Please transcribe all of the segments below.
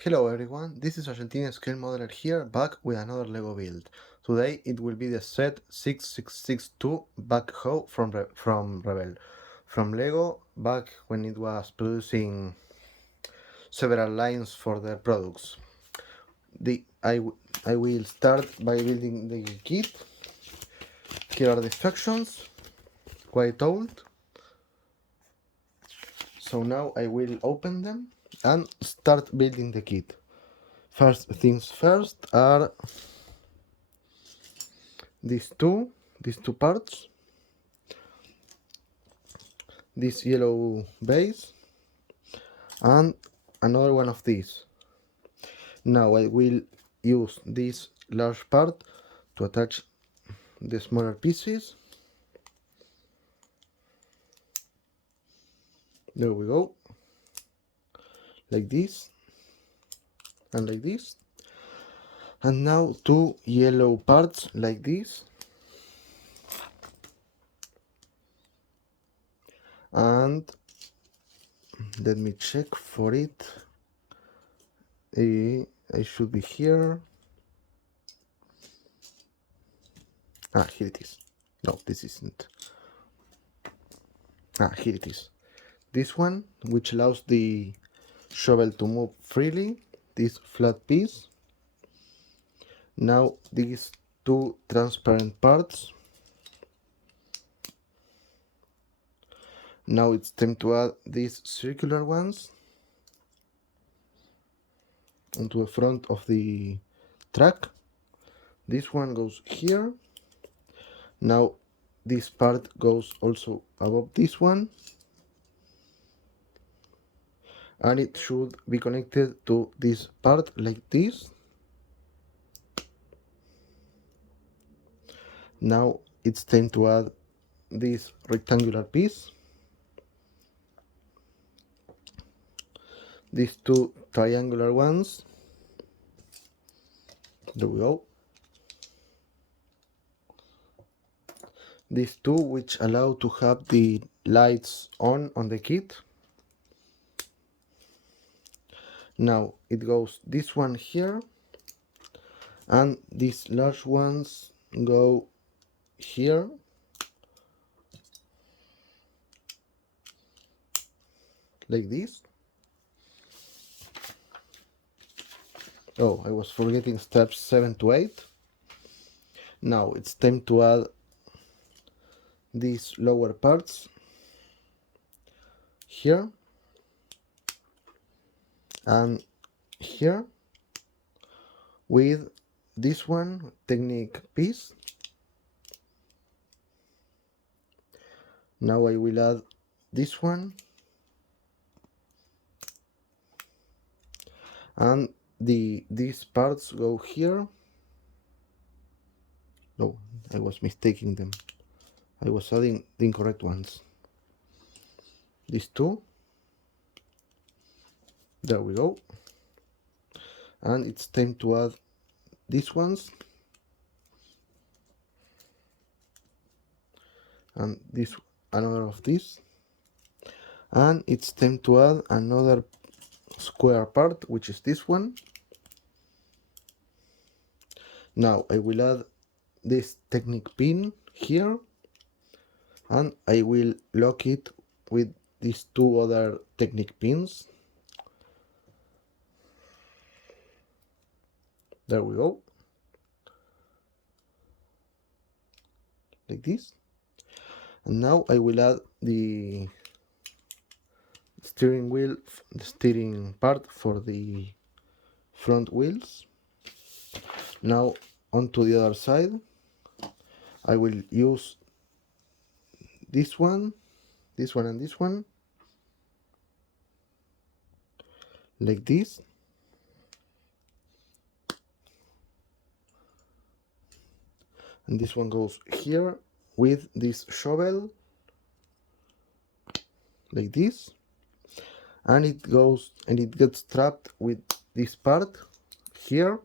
Hello everyone, this is Argentinian Scale Modeler here, back with another LEGO build. Today it will be the set 6662 Backhoe from Rebel. From LEGO, back when it was producing several lines for their products. I will start by building the kit. Here are the instructions, quite old. So now I will open them and start building the kit. First things first are these two parts, this yellow base and another one of these. Now I will use this large part to attach the smaller pieces. There we go, like this and like this. And now two yellow parts like this, and let me check for it. I should be here. Here it is. No, this isn't. Here it is. This one, which allows the shovel to move freely, this flat piece. Now these two transparent parts. Now it's time to add these circular ones onto the front of the track. This one goes here. Now this part goes also above this one, and it should be connected to this part like this. Now it's time to add this rectangular piece, these two triangular ones. There we go. These two, which allow to have the lights on the kit. Now it goes this one here, and these large ones go here. Like this. Oh, I was forgetting steps 7 to 8. Now it's time to add these lower parts here and here with this one technique piece. Now I will add this one, and these parts go here. No, I was mistaking them. I was adding the incorrect ones. These two. There we go. And it's time to add these ones. And this, another of these. And it's time to add another square part, which is this one. Now I will add this technique pin here, and I will lock it with these two other technique pins. There we go, like this. And now I will add the steering wheel, the steering part for the front wheels. Now onto the other side, I will use this one, and this one, like this. And this one goes here with this shovel, like this. And it goes and it gets trapped with this part here.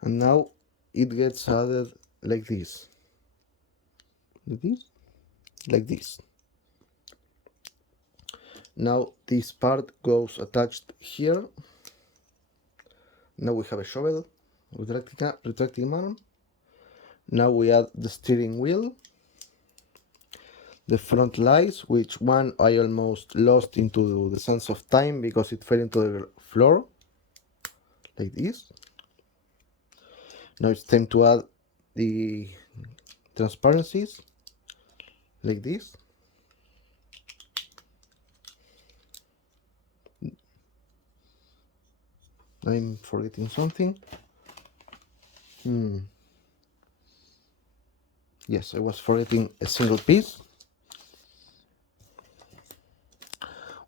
And now it gets added like this. Like this. Now this part goes attached here. Now we have a shovel, retracting arm. Now we add the steering wheel, the front lights, which one I almost lost into the sands of time because it fell into the floor, like this. Now it's time to add the transparencies, like this. I'm forgetting something. Yes, I was forgetting a single piece,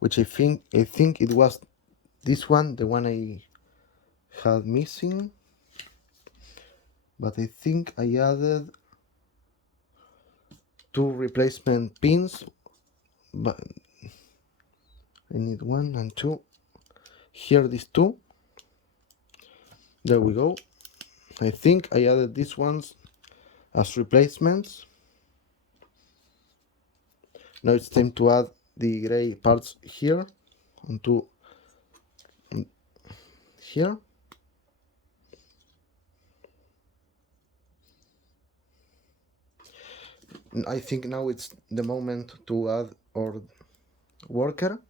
which I think it was this one, the one I had missing. But I think I added 2 replacement pins, but I need 1 and 2. Here, these 2. There we go. I think I added these ones as replacements. Now it's time to add the gray parts here onto here. I think now it's the moment to add our worker,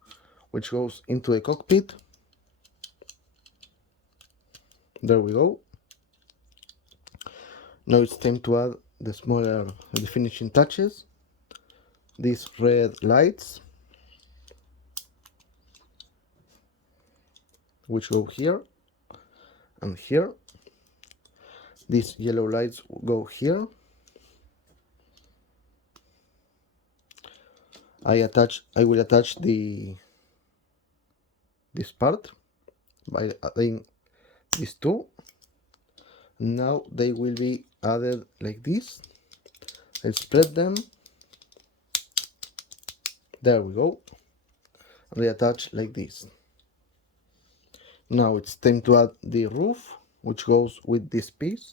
which goes into the cockpit. There we go. Now it's time to add the finishing touches. These red lights, which go here and here. These yellow lights go here. I will attach this part by adding these 2. Now they will be added like this. I spread them. There we go. And they attach like this. Now it's time to add the roof, which goes with this piece.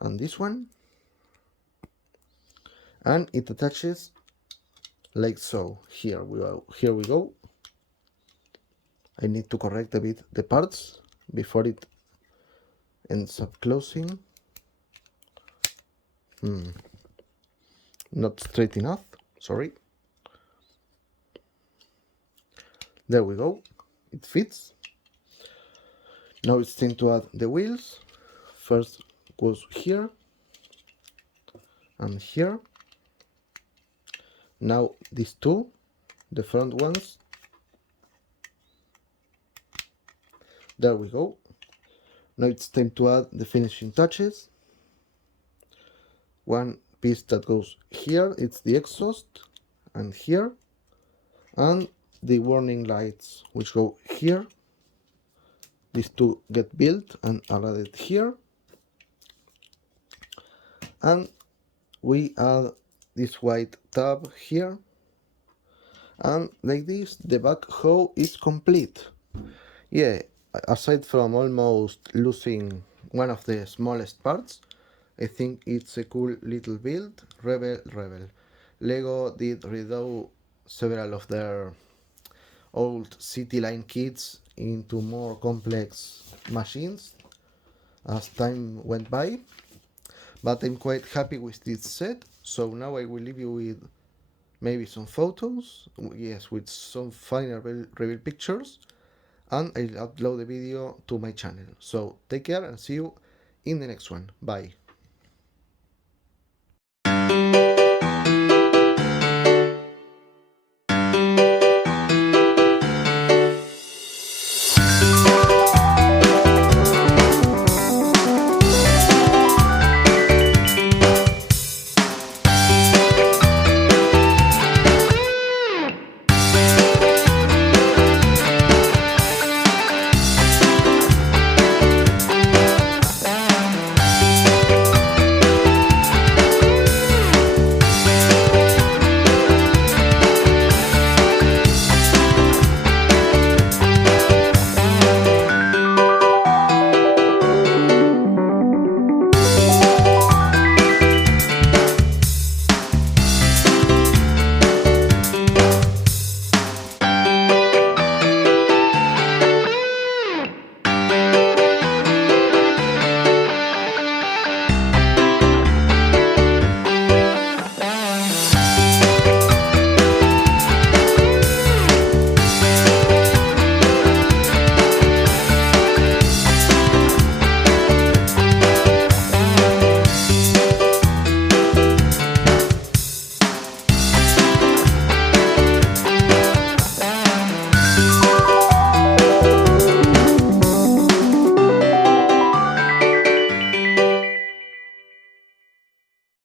And this one. And it attaches like so. Here we go. I need to correct a bit the parts before it ends up closing. Not straight enough, sorry. There we go, it fits. Now it's time to add the wheels. First goes here and here. Now these 2, the front ones. There we go. Now it's time to add the finishing touches. One piece that goes here, it's the exhaust, and here, and the warning lights, which go here. These 2 get built and are added here. And we add this white tab here. And like this, the backhoe is complete. Yeah, aside from almost losing one of the smallest parts, I think it's a cool little build. Rebel. Lego did redo several of their old City Line kits into more complex machines as time went by, but I'm quite happy with this set. So now I will leave you with maybe some photos, yes, with some final reveal pictures, and I'll upload the video to my channel. So take care and see you in the next one. Bye.